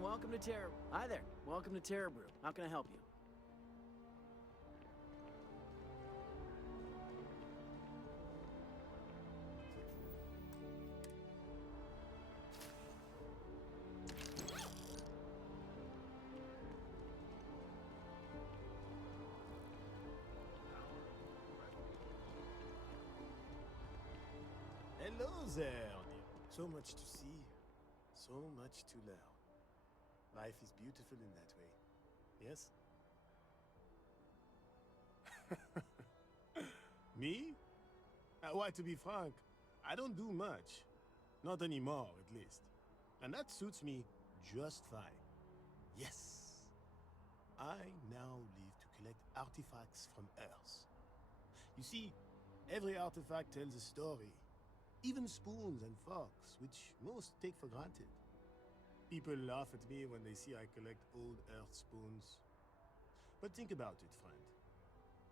and welcome to Terror. Hi there. Welcome to Terror Brew. How can I help you? Hello there, dear. So much to see, so much to learn. Life is beautiful in that way, yes? Me? Why, to be frank, I don't do much. Not anymore, at least. And that suits me just fine. Yes. I now live to collect artifacts from Earth. You see, every artifact tells a story. Even spoons and forks, which most take for granted. People laugh at me when they see I collect old Earth spoons. But think about it, friend.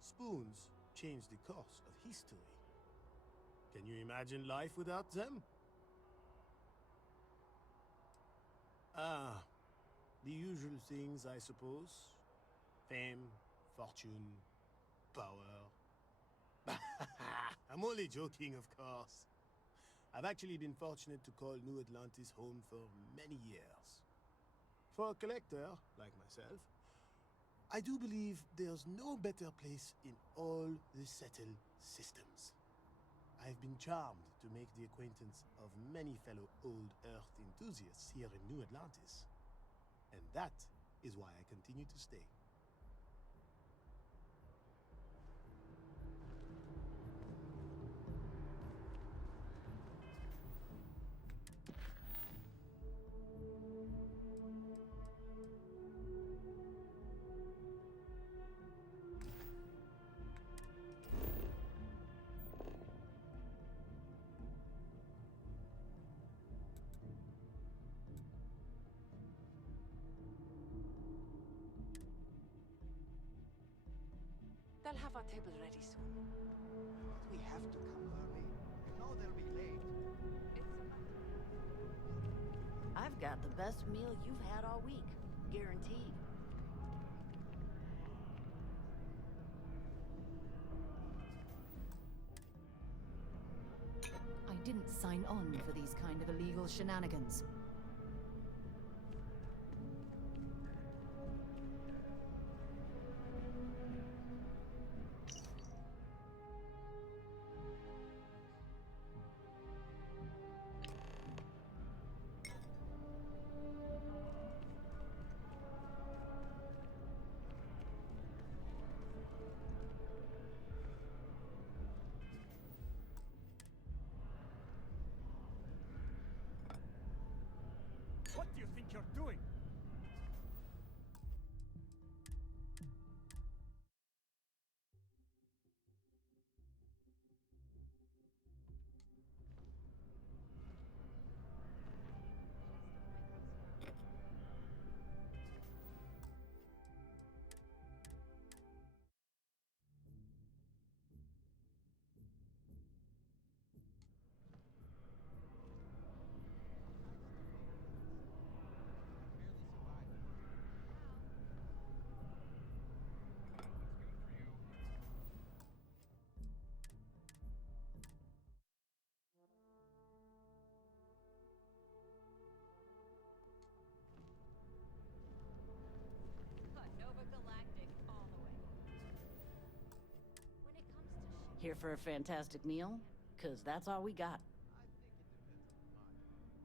Spoons change the course of history. Can you imagine life without them? Ah, the usual things, I suppose. Fame, fortune, power. I'm only joking, of course. I've actually been fortunate to call New Atlantis home for many years. For a collector, like myself, I do believe there's no better place in all the settled systems. I've been charmed to make the acquaintance of many fellow old Earth enthusiasts here in New Atlantis. And that is why I continue to stay. They'll have our table ready soon. We have to come early. You know they'll be late. I've got the best meal you've had all week. Guaranteed. I didn't sign on for these kind of illegal shenanigans. What do you think you're doing? Galactic all the way. When it comes to here for a fantastic meal? 'Cause that's all we got.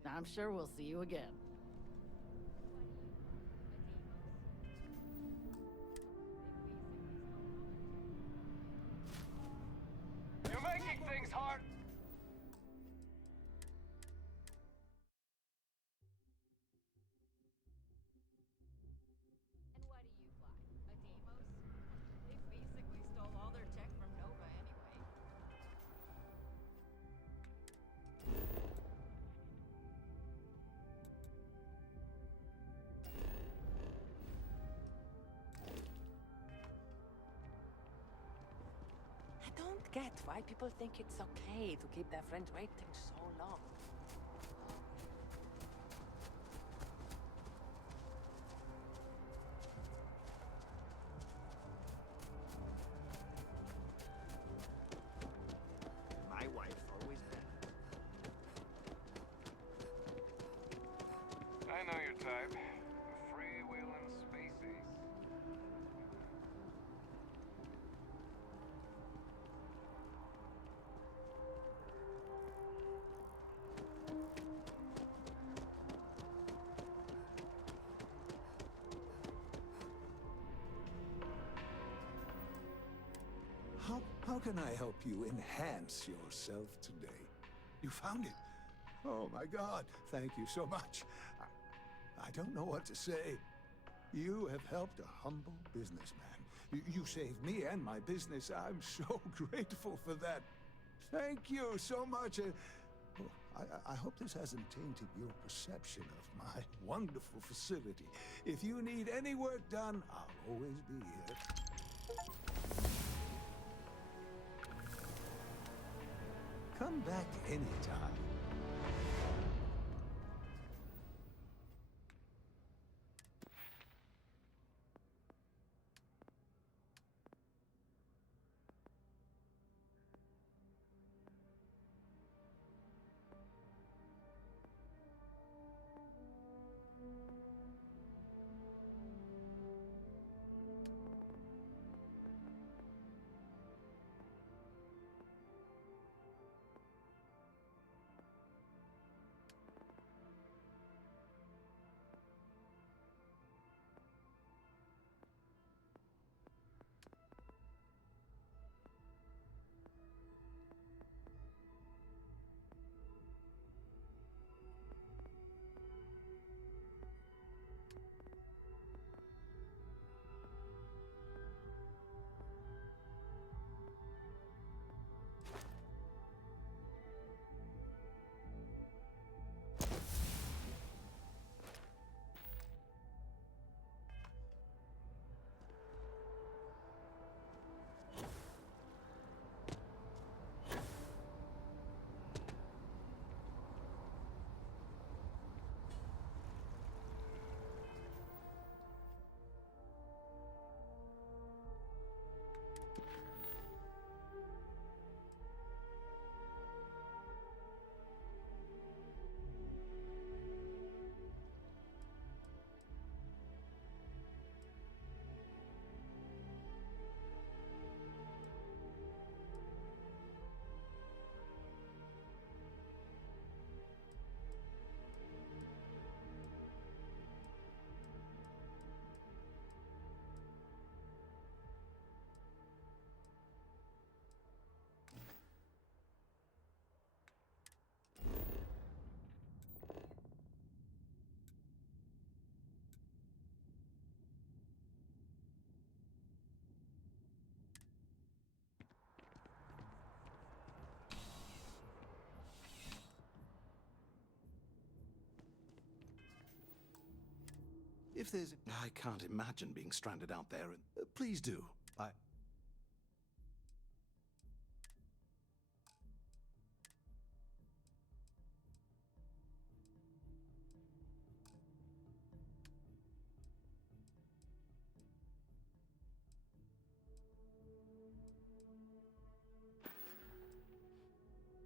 I'm sure we'll see you again. You're making things hard! And what do you fly? A Deimos? They basically stole all their tech from Nova anyway. I don't get why people think it's okay to keep their friends waiting so long. How can I help you enhance yourself today? You found it? Oh my God, thank you so much. I don't know what to say. You have helped a humble businessman. You saved me and my business. I'm so grateful for that. Thank you so much. I hope this hasn't tainted your perception of my wonderful facility. If you need any work done, I'll always be here. Come back anytime. If there's... I can't imagine being stranded out there. Please do.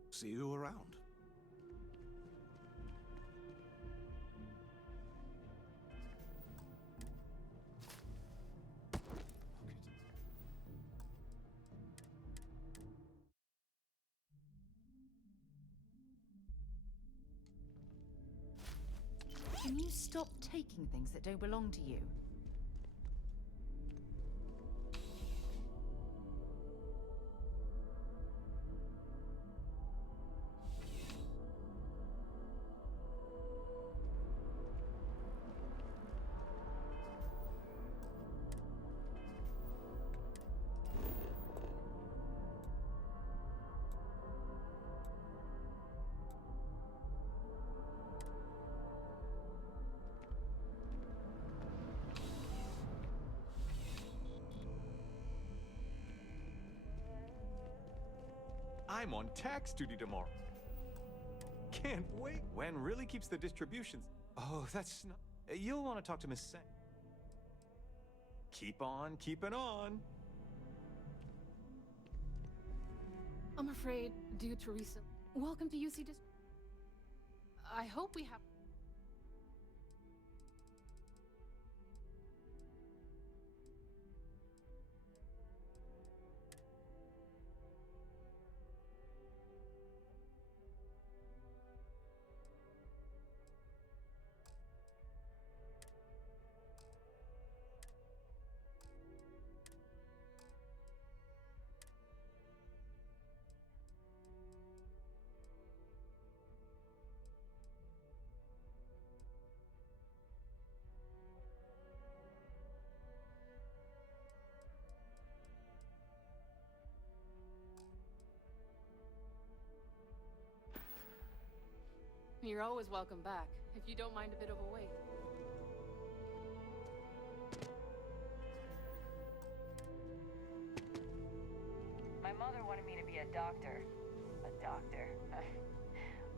See you around. Can you stop taking things that don't belong to you? I'm on tax duty tomorrow. Can't wait. Wen really keeps the distributions. Oh, that's not... You'll want to talk to Miss Sang. Keep on keeping on. I'm afraid, due to recent... Welcome to UC I hope we have... You're always welcome back, if you don't mind a bit of a wait. My mother wanted me to be a doctor. A doctor.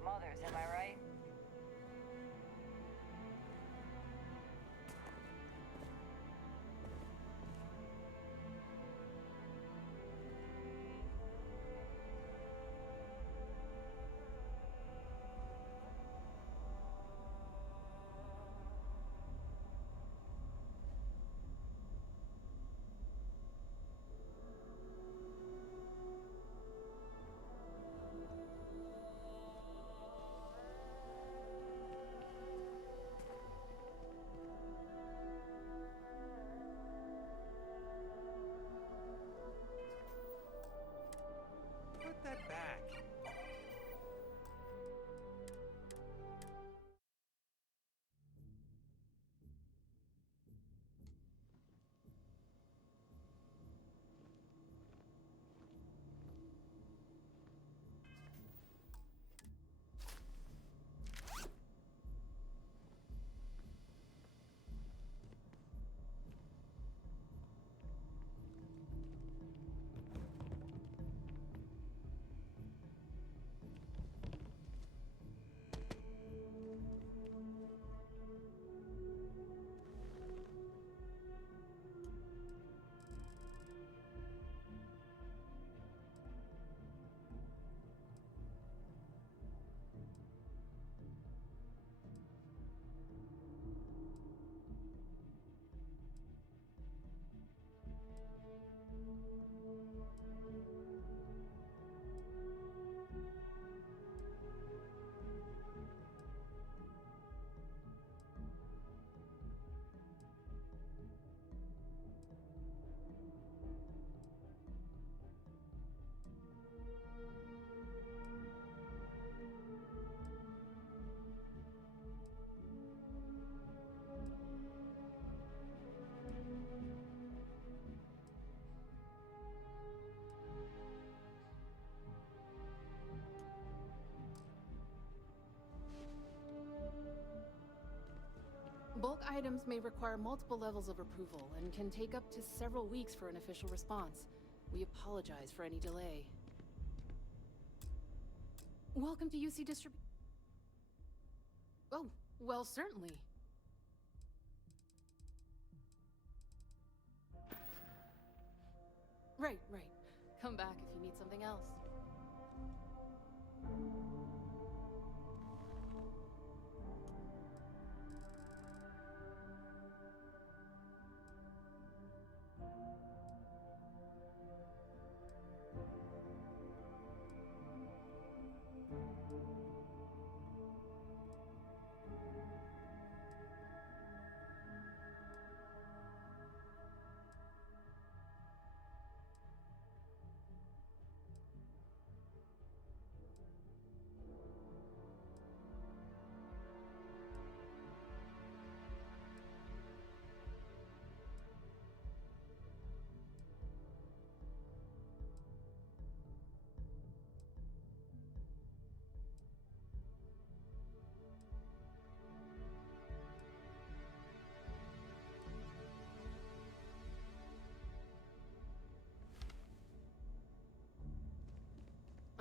Mothers, am I right? Put that back. Bulk items may require multiple levels of approval and can take up to several weeks for an official response. We apologize for any delay. Welcome to UC Oh, well, certainly. Right. Come back if you need something else.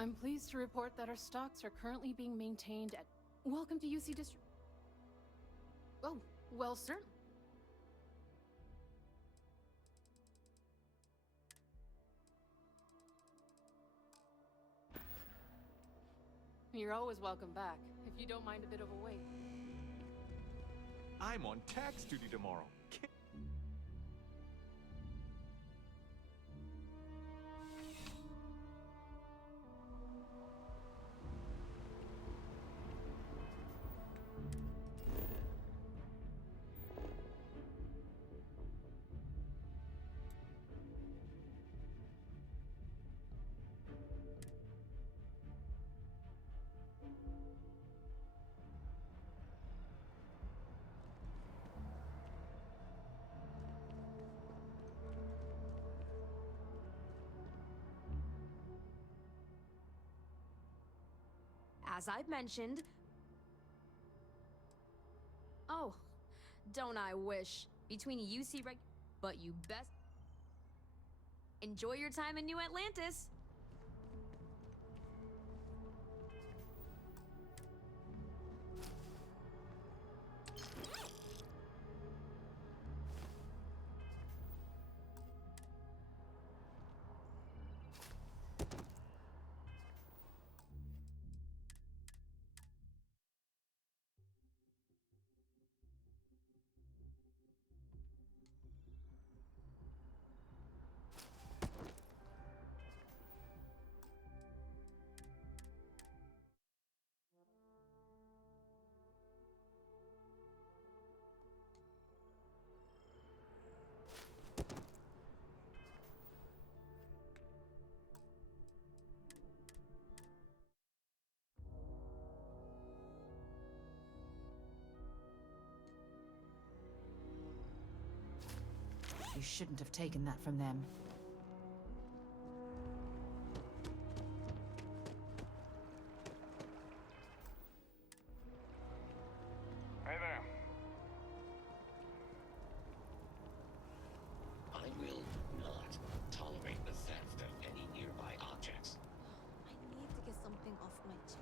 I'm pleased to report that our stocks are currently being maintained at... Welcome to UC Oh, well, certainly. You're always welcome back, if you don't mind a bit of a wait. I'm on tax duty tomorrow. As I've mentioned, Oh, don't I wish. Between UC but you best enjoy your time in New Atlantis. You shouldn't have taken that from them. Hey there. I will not tolerate the theft of any nearby objects. I need to get something off my chest.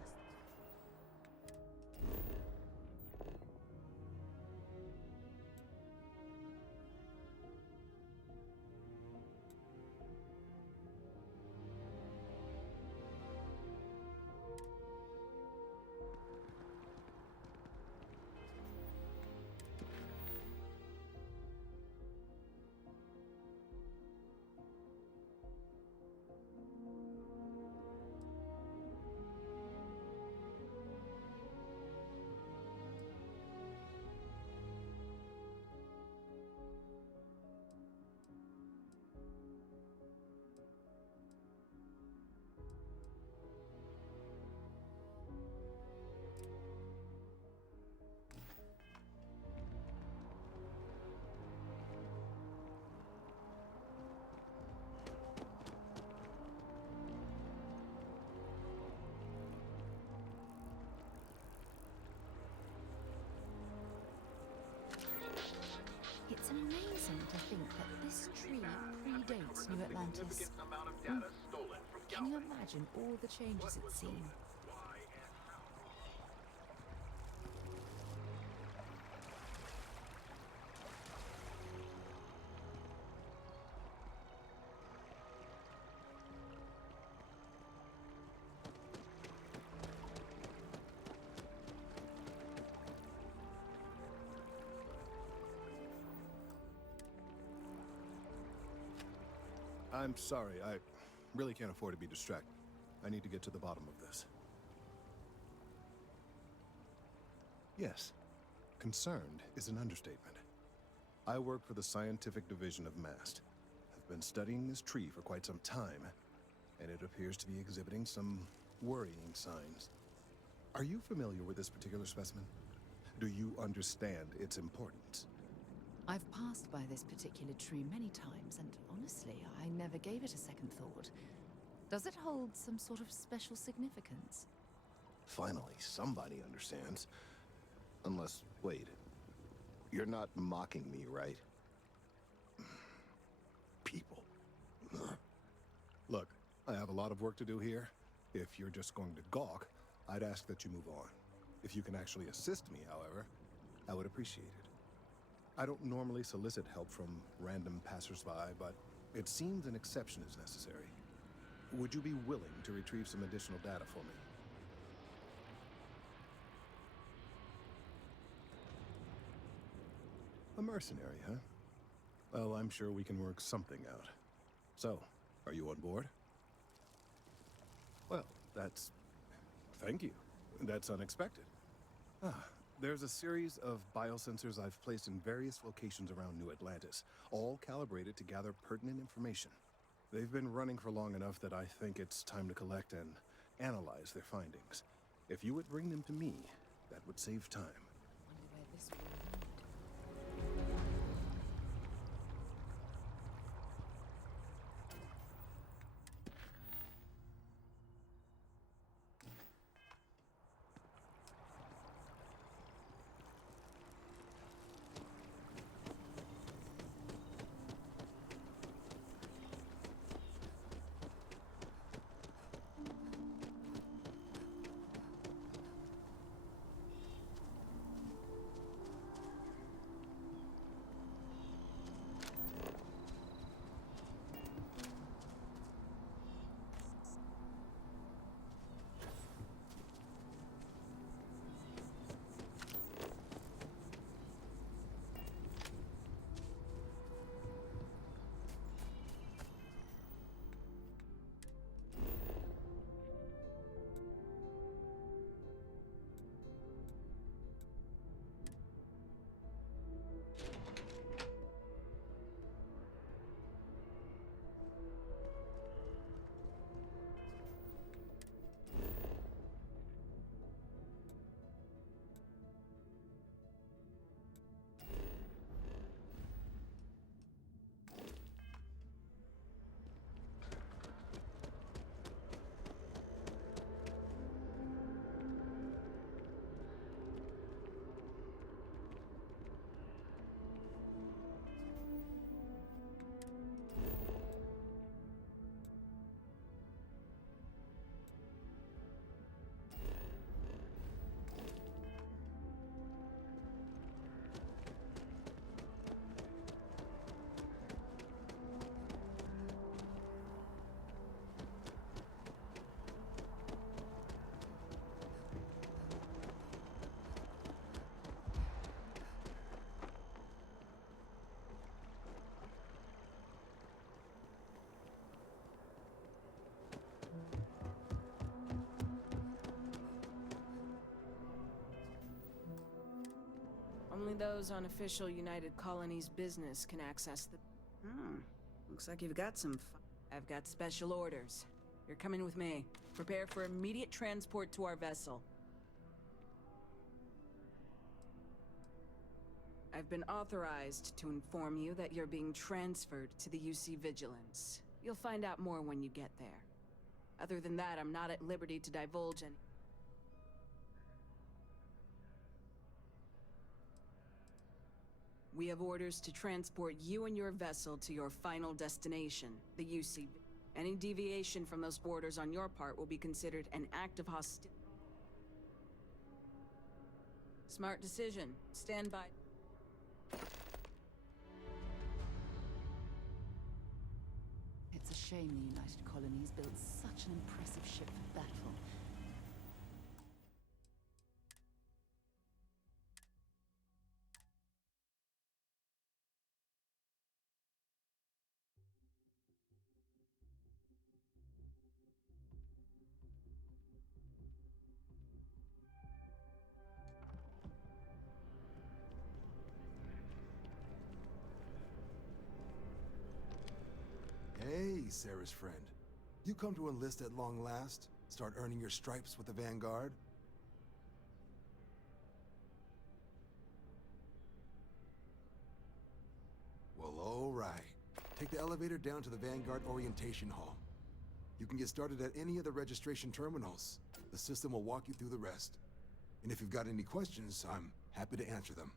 It's amazing to think that this tree predates New Atlantis. Can you imagine all the changes it's seen? I'm sorry, I really can't afford to be distracted. I need to get to the bottom of this. Yes, concerned is an understatement. I work for the scientific division of MAST. I've been studying this tree for quite some time, and it appears to be exhibiting some worrying signs. Are you familiar with this particular specimen? Do you understand its importance? I've passed by this particular tree many times, and honestly, I never gave it a second thought. Does it hold some sort of special significance? Finally, somebody understands. Unless, wait. You're not mocking me, right? People. Look, I have a lot of work to do here. If you're just going to gawk, I'd ask that you move on. If you can actually assist me, however, I would appreciate it. I don't normally solicit help from random passersby, but it seems an exception is necessary. Would you be willing to retrieve some additional data for me? A mercenary, huh? Well, I'm sure we can work something out. So, are you on board? Well, that's... Thank you. That's unexpected. There's a series of biosensors I've placed in various locations around New Atlantis, all calibrated to gather pertinent information. They've been running for long enough that I think it's time to collect and analyze their findings. If you would bring them to me, that would save time. Wonder where this will lead. Only those on official United Colonies business can access the... Looks like you've got some I've got special orders. You're coming with me. Prepare for immediate transport to our vessel. I've been authorized to inform you that you're being transferred to the UC Vigilance. You'll find out more when you get there. Other than that, I'm not at liberty to divulge any... We have orders to transport you and your vessel to your final destination, the UC. Any deviation from those orders on your part will be considered an act of hostility. Smart decision. Stand by. It's a shame the United Colonies built such an impressive ship for battle. Hey, Sarah's friend. You come to enlist at long last? Start earning your stripes with the Vanguard? Well, all right. Take the elevator down to the Vanguard Orientation Hall. You can get started at any of the registration terminals. The system will walk you through the rest. And if you've got any questions, I'm happy to answer them.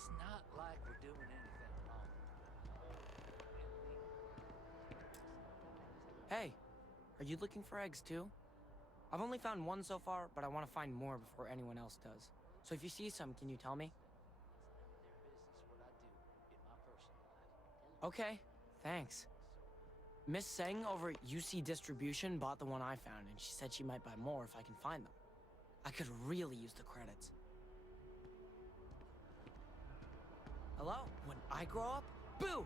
It's not like we're doing anything wrong. Hey, are you looking for eggs too? I've only found one so far, but I want to find more before anyone else does. So if you see some, can you tell me? Okay, thanks. Miss Seng over at UC Distribution bought the one I found, and she said she might buy more if I can find them. I could really use the credits. Hello? When I grow up? Boo!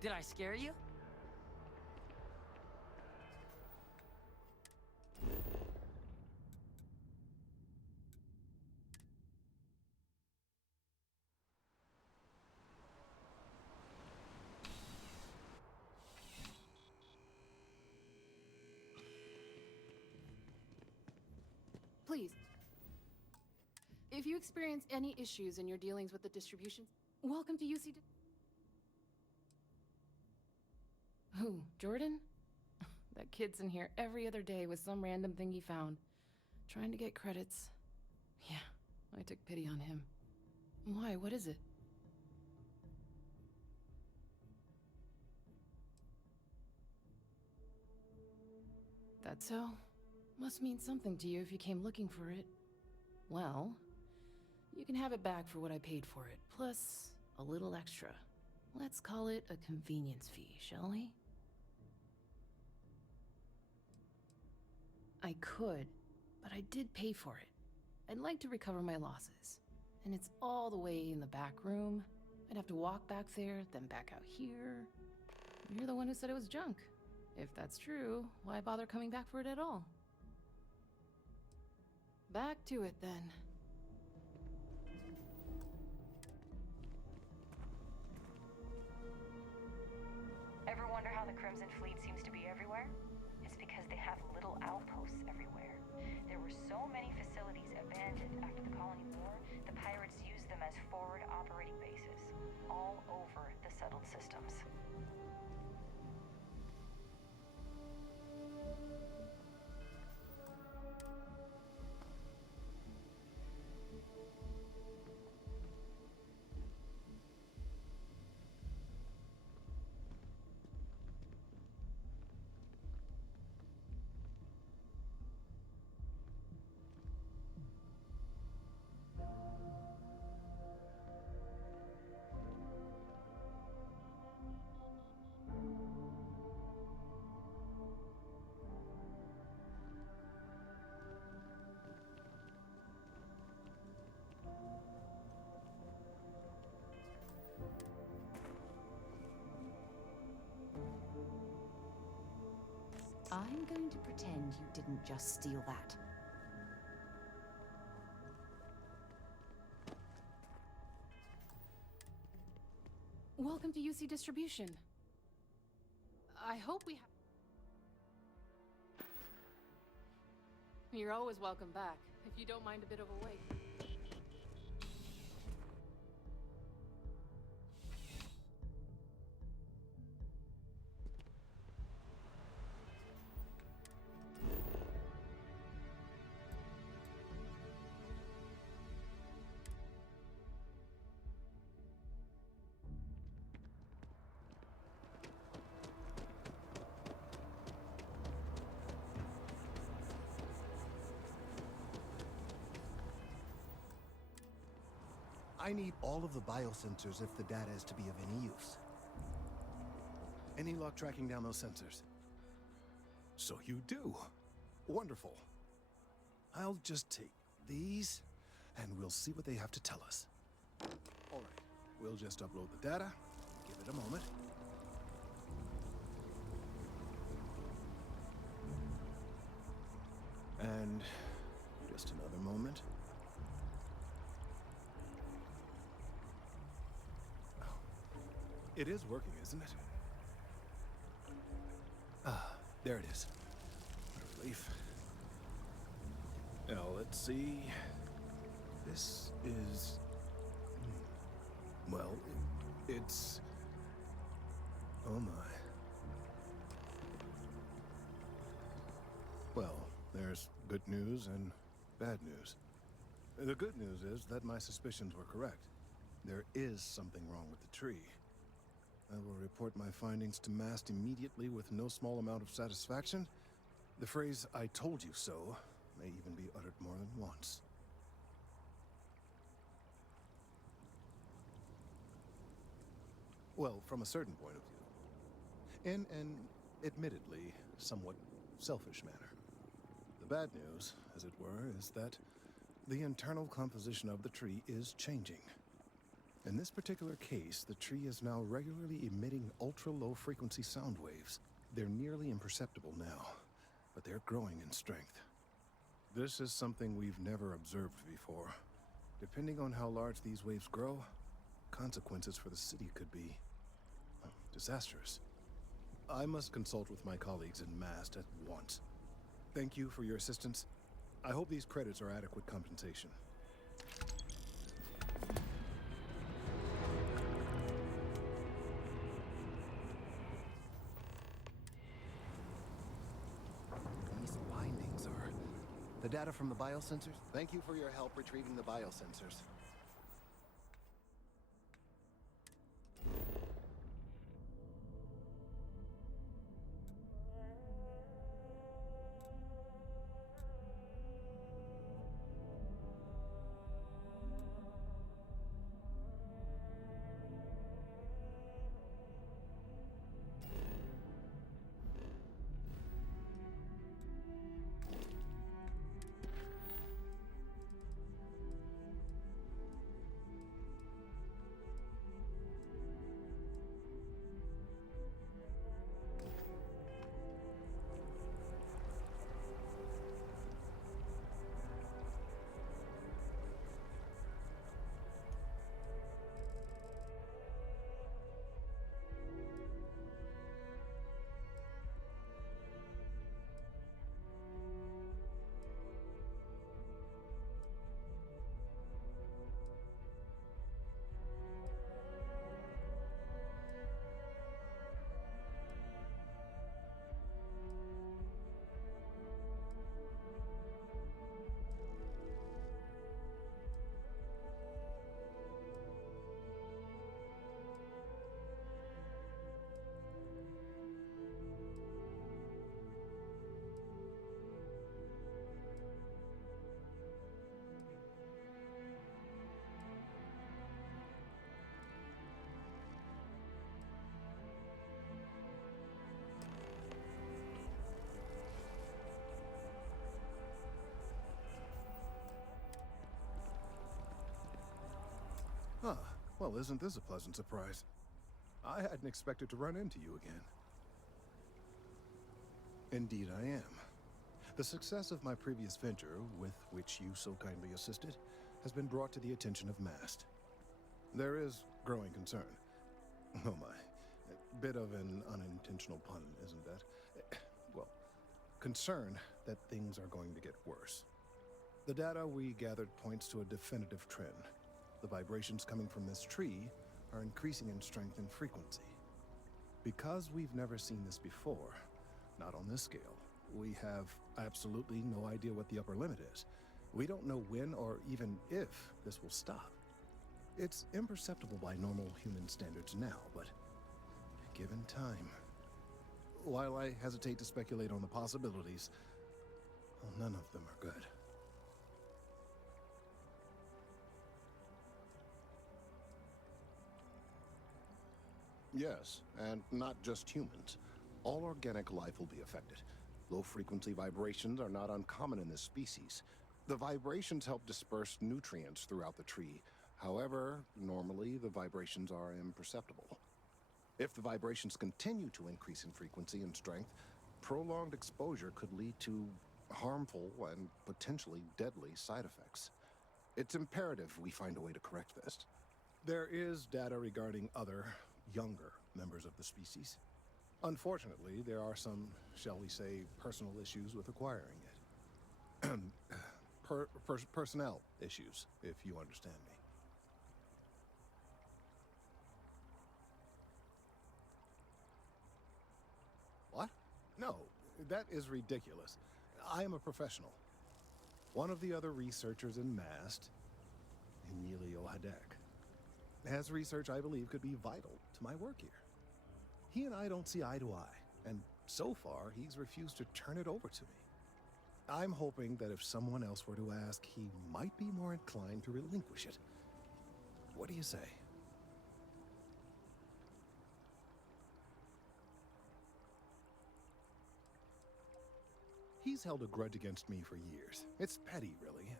Did I scare you? Please. If you experience any issues in your dealings with the distribution, welcome to UC. Who, Jordan? That kid's in here every other day with some random thing he found. Trying to get credits. Yeah, I took pity on him. Why, what is it? That's so? Must mean something to you if you came looking for it. Well, you can have it back for what I paid for it, plus a little extra. Let's call it a convenience fee, shall we? I could, but I did pay for it. I'd like to recover my losses. And it's all the way in the back room. I'd have to walk back there, then back out here. You're the one who said it was junk. If that's true, why bother coming back for it at all? Back to it, then. Ever wonder how the Crimson Fleet seems to be everywhere? It's because they have little outposts everywhere. There were so many facilities abandoned after the Colony War, the pirates used them as forward operating bases, all over the settled systems. I'm going to pretend you didn't just steal that. Welcome to UC Distribution. I hope we have... You're always welcome back, if you don't mind a bit of a wait. I need all of the biosensors if the data is to be of any use. Any luck tracking down those sensors? So you do. Wonderful. I'll just take these, and we'll see what they have to tell us. All right, we'll just upload the data. Give it a moment. And just another moment. It is working, isn't it? Ah, there it is. What a relief. Now, let's see. This is... Well, it's... Oh my. Well, there's good news and bad news. The good news is that my suspicions were correct. There is something wrong with the tree. I will report my findings to Mast immediately with no small amount of satisfaction. The phrase, "I told you so," may even be uttered more than once. Well, from a certain point of view. In an, admittedly, somewhat selfish manner. The bad news, as it were, is that the internal composition of the tree is changing. In this particular case, the tree is now regularly emitting ultra-low frequency sound waves. They're nearly imperceptible now, but they're growing in strength. This is something we've never observed before. Depending on how large these waves grow, consequences for the city could be disastrous. I must consult with my colleagues in Mast at once. Thank you for your assistance. I hope these credits are adequate compensation. These bindings are... the data from the biosensors? Thank you for your help retrieving the biosensors. Huh. Well, isn't this a pleasant surprise? I hadn't expected to run into you again. Indeed I am. The success of my previous venture, with which you so kindly assisted, has been brought to the attention of MAST. There is growing concern. Oh my. A bit of an unintentional pun, isn't that? Well, concern that things are going to get worse. The data we gathered points to a definitive trend. The vibrations coming from this tree are increasing in strength and frequency. Because we've never seen this before, not on this scale, we have absolutely no idea what the upper limit is. We don't know when or even if this will stop. It's imperceptible by normal human standards now, but given time... While I hesitate to speculate on the possibilities, well, none of them are good. Yes, and not just humans. All organic life will be affected. Low-frequency vibrations are not uncommon in this species. The vibrations help disperse nutrients throughout the tree. However, normally the vibrations are imperceptible. If the vibrations continue to increase in frequency and strength, prolonged exposure could lead to harmful and potentially deadly side effects. It's imperative we find a way to correct this. There is data regarding other, younger members of the species. Unfortunately, there are some, shall we say, personal issues with acquiring it. Personnel issues, if you understand me. What? No, that is ridiculous. I am a professional. One of the other researchers in MAST, Emilio Hadek, has research I believe could be vital to my work here. He and I don't see eye to eye, and so far he's refused to turn it over to me. I'm hoping that if someone else were to ask, he might be more inclined to relinquish it. What do you say? He's held a grudge against me for years. It's petty, really.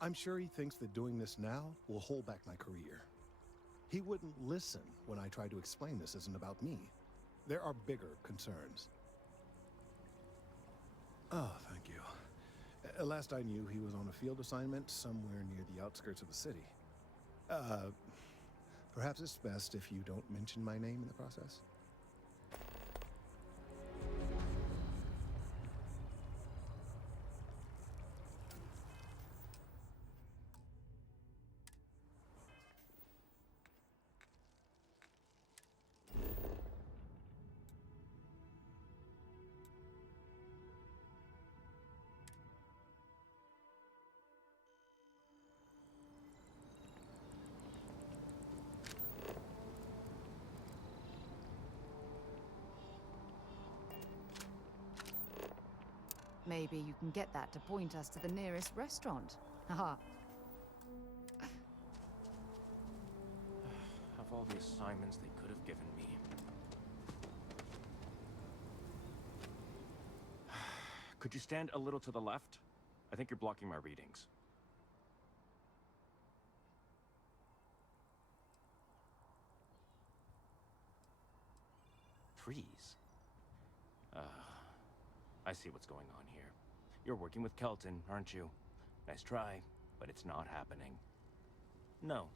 I'm sure he thinks that doing this now will hold back my career. He wouldn't listen when I tried to explain this isn't about me. There are bigger concerns. Oh, thank you. Last I knew, he was on a field assignment somewhere near the outskirts of the city. Perhaps it's best if you don't mention my name in the process? Maybe you can get that to point us to the nearest restaurant. Haha. Of all the assignments they could have given me. Could you stand a little to the left? I think you're blocking my readings. Trees? I see what's going on here. You're working with Kelton, aren't you? Nice try, but it's not happening. No.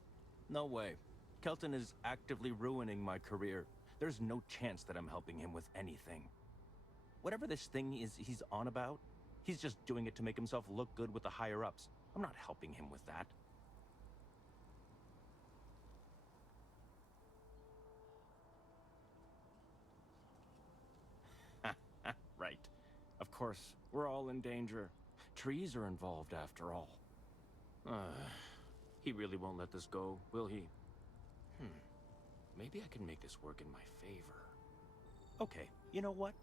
No way. Kelton is actively ruining my career. There's no chance that I'm helping him with anything. Whatever this thing is he's on about, he's just doing it to make himself look good with the higher-ups. I'm not helping him with that. Right. Of course, we're all in danger. Trees are involved after all. He really won't let this go, will he? Maybe I can make this work in my favor. Okay, you know what?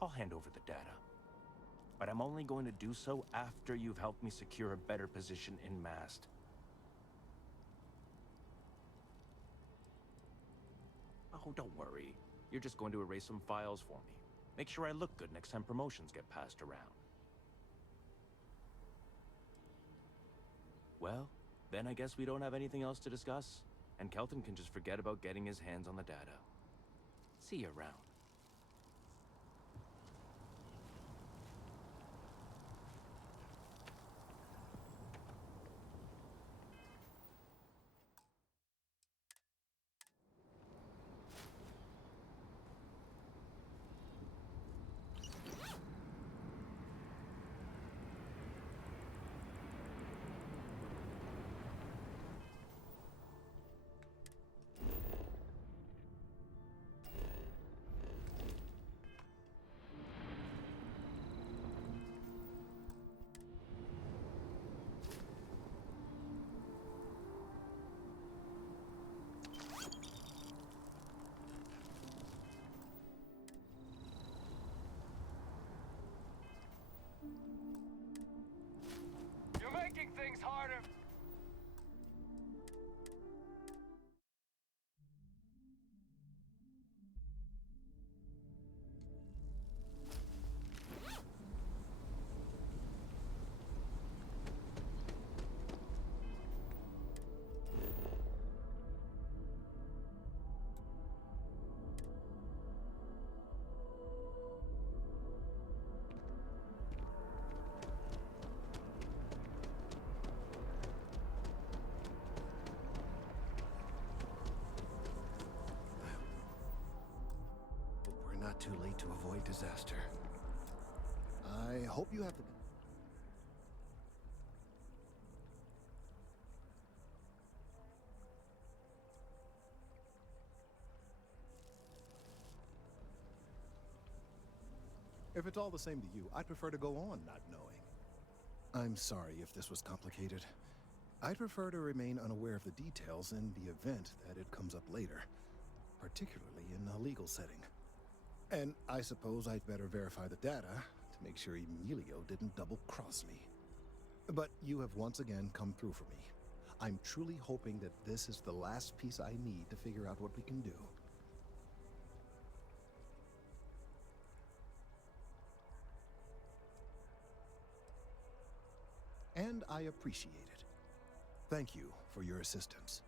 I'll hand over the data. But I'm only going to do so after you've helped me secure a better position in MAST. Oh, don't worry. You're just going to erase some files for me. Make sure I look good next time promotions get passed around. Well, then I guess we don't have anything else to discuss, and Kelton can just forget about getting his hands on the data. See you around. You're making things harder. Not too late to avoid disaster. I hope you have the... If it's all the same to you, I'd prefer to go on not knowing. I'm sorry if this was complicated. I'd prefer to remain unaware of the details in the event that it comes up later, particularly in a legal setting. And I suppose I'd better verify the data to make sure Emilio didn't double-cross me. But you have once again come through for me. I'm truly hoping that this is the last piece I need to figure out what we can do. And I appreciate it. Thank you for your assistance.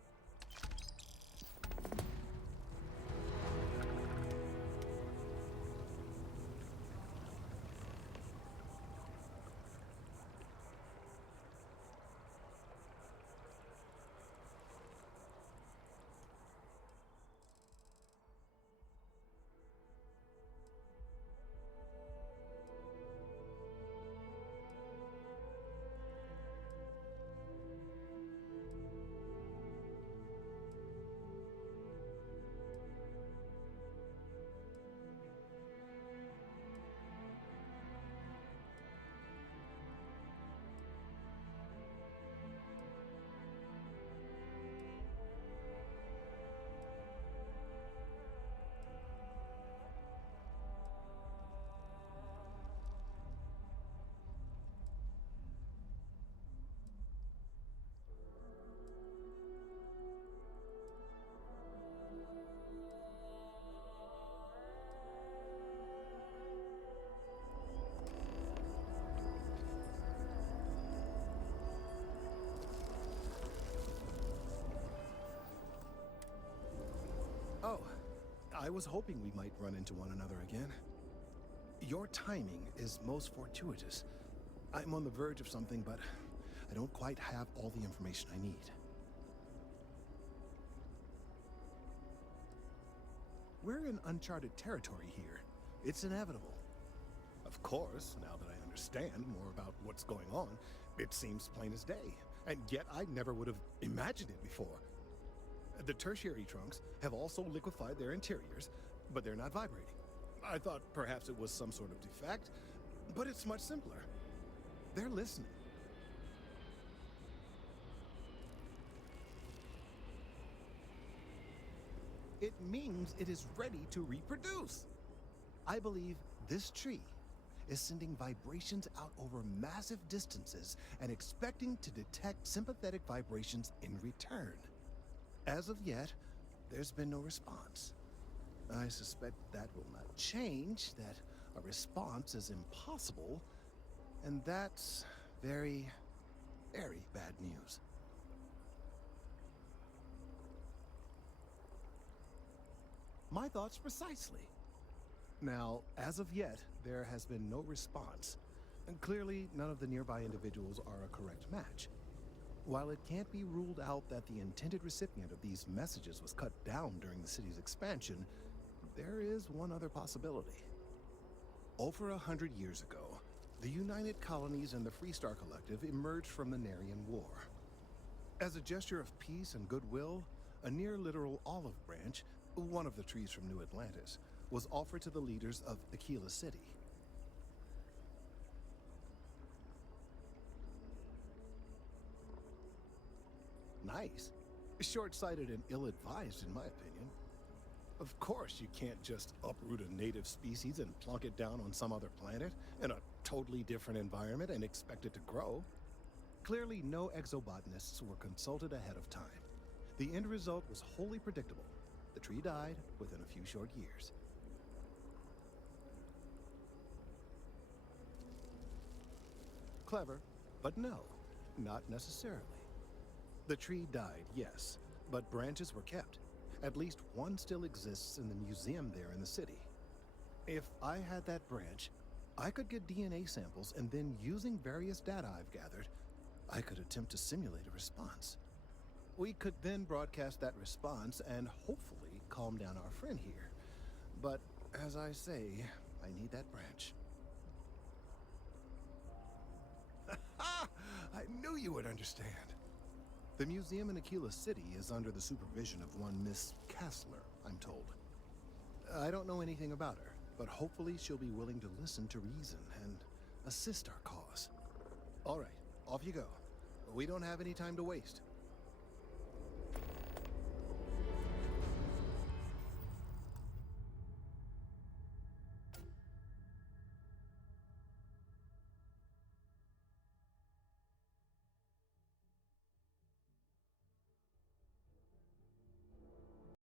I was hoping we might run into one another again. Your timing is most fortuitous. I'm on the verge of something, but I don't quite have all the information I need. We're in uncharted territory here. It's inevitable. Of course, now that I understand more about what's going on, it seems plain as day. And yet I never would have imagined it before. The tertiary trunks have also liquefied their interiors, but they're not vibrating. I thought perhaps it was some sort of defect, but it's much simpler. They're listening. It means it is ready to reproduce. I believe this tree is sending vibrations out over massive distances and expecting to detect sympathetic vibrations in return. As of yet, there's been no response. I suspect that will not change, that a response is impossible, and that's very, very bad news. My thoughts precisely. Now, as of yet, there has been no response, and clearly none of the nearby individuals are a correct match. While it can't be ruled out that the intended recipient of these messages was cut down during the city's expansion, there is one other possibility. Over 100 years ago, the United Colonies and the Freestar Collective emerged from the Narian War. As a gesture of peace and goodwill, a near-literal olive branch, one of the trees from New Atlantis, was offered to the leaders of Aquila City. Nice. Short-sighted and ill-advised, in my opinion. Of course, you can't just uproot a native species and plunk it down on some other planet in a totally different environment and expect it to grow. Clearly, no exobotanists were consulted ahead of time. The end result was wholly predictable. The tree died within a few short years. Clever, but no, not necessarily. The tree died, yes, but branches were kept. At least one still exists in the museum there in the city. If I had that branch, I could get DNA samples, and then using various data I've gathered, I could attempt to simulate a response. We could then broadcast that response and hopefully calm down our friend here. But as I say, I need that branch. I knew you would understand. The museum in Aquila City is under the supervision of one Miss Kassler, I'm told. I don't know anything about her, but hopefully she'll be willing to listen to reason and assist our cause. All right, off you go. We don't have any time to waste.